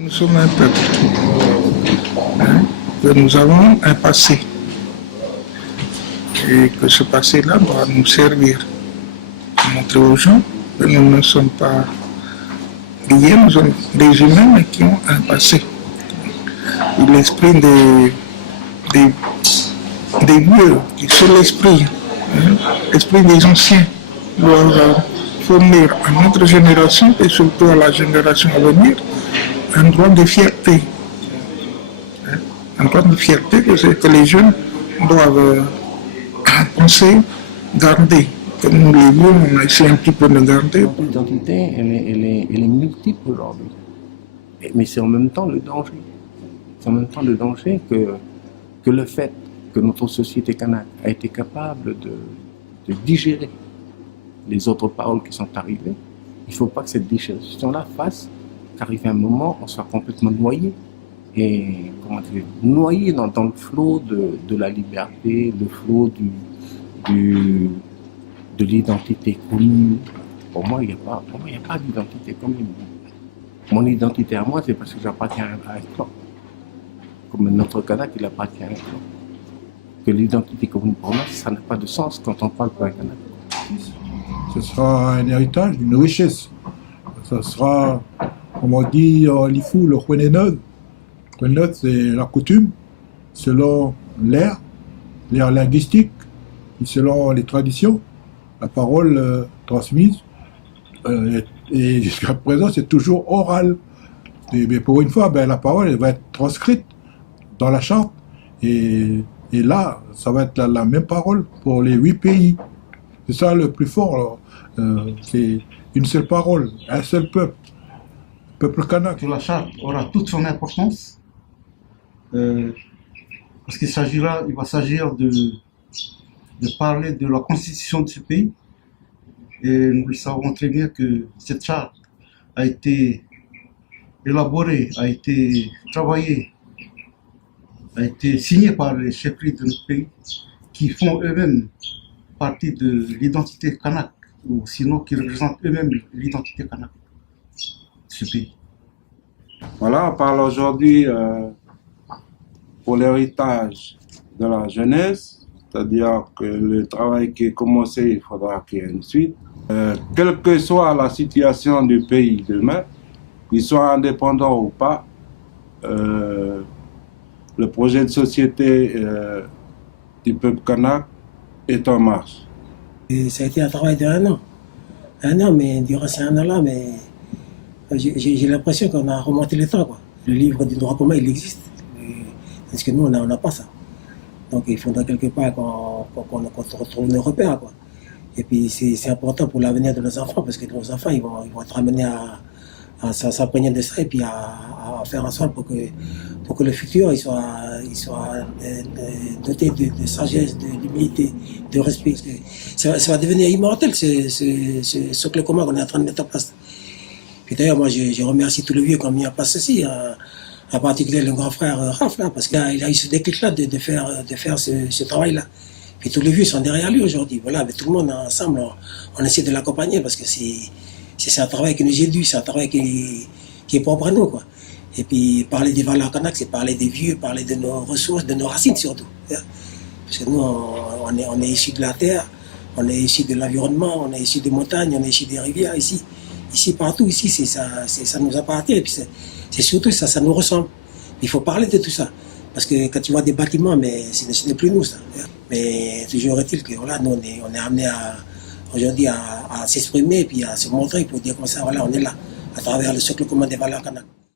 Nous sommes un peuple, que nous avons un passé et que ce passé-là doit nous servir pour montrer aux gens que nous ne sommes pas liés, nous sommes des humains mais qui ont un passé. L'esprit des vieux, qui sont l'esprit des anciens, doit fournir à notre génération et surtout à la génération à venir un droit de fierté. Un droit de fierté que les jeunes doivent penser, garder. Comme nous les vieux, on a essayé un petit peu de garder. L'identité, elle est multiple aujourd'hui. Mais c'est en même temps le danger. C'est en même temps le danger que le fait que notre société kanak a été capable de digérer les autres paroles qui sont arrivées. Il ne faut pas que cette digestion-là fasse qu'arrive un moment, on soit complètement noyé. Et comment dire, noyé dans le flot de la liberté, le flot de l'identité commune. Pour moi, il n'y a pas d'identité commune. Mon identité à moi, c'est parce que j'appartiens à un clan. Comme notre kanak, il appartient à un clan. Que l'identité commune pour moi, ça n'a pas de sens quand on parle pour un kanak. Ce sera un héritage d'une richesse. Ce sera, comme on dit en Lifou, le Kwenenod. Kwenenod, c'est la coutume, selon l'ère linguistique, et selon les traditions, la parole transmise. Et jusqu'à présent, c'est toujours oral. Mais pour une fois, la parole elle va être transcrite dans la charte. Et là, ça va être la même parole pour les 8 pays. C'est ça le plus fort. C'est une seule parole, un seul peuple. Peuple kanak. La charte aura toute son importance. Parce il va s'agir de parler de la constitution de ce pays. Et nous le savons très bien que cette charte a été élaborée, a été travaillée, a été signée par les chefferies de notre pays qui font eux-mêmes partie de l'identité kanak, ou sinon qui représentent eux-mêmes l'identité kanak de ce pays. Voilà, on parle aujourd'hui pour l'héritage de la jeunesse, c'est-à-dire que le travail qui est commencé, il faudra qu'il y ait une suite. Quelle que soit la situation du pays demain, qu'il soit indépendant ou pas, le projet de société du peuple kanak est en marche. Et ça a été un travail de 1 an. 1 an, mais durant ces 1 an-là, j'ai l'impression qu'on a remonté le temps, quoi. Le livre du droit commun, il existe. Parce que nous, on n'a pas ça. Donc il faudra quelque part qu'on retrouve nos repères, quoi. Et puis c'est important pour l'avenir de nos enfants, parce que nos enfants, ils vont être amenés à s'imprégner de ça et puis à faire en sorte pour que le futur il soit doté de sagesse, d'humilité, de respect. Ça va devenir immortel, ce socle commun qu'on est en train de mettre en place. Puis d'ailleurs, moi, je remercie tous les vieux qui ont mis en place ceci, en particulier le grand frère Raph, là, parce qu'il a eu ce déclic-là de faire ce travail-là. Puis tous les vieux sont derrière lui aujourd'hui. Voilà, avec tout le monde ensemble, on essaie de l'accompagner parce que c'est un travail qui nous est dû, c'est un travail qui est propre à nous, quoi. Et puis parler des valeurs kanak, c'est parler des vieux, parler de nos ressources, de nos racines surtout. Parce que nous, on est issus de la terre, on est issus de l'environnement, on est issus des montagnes, on est issus des rivières ici. Ici, partout, ici, ça nous appartient. Et puis c'est surtout ça nous ressemble. Il faut parler de tout ça. Parce que quand tu vois des bâtiments, mais ce n'est plus nous, ça. Mais toujours est-il que voilà, nous, on est amenés aujourd'hui à s'exprimer et puis à se montrer pour dire comme ça, voilà, on est là, à travers le socle commun des valeurs kanak.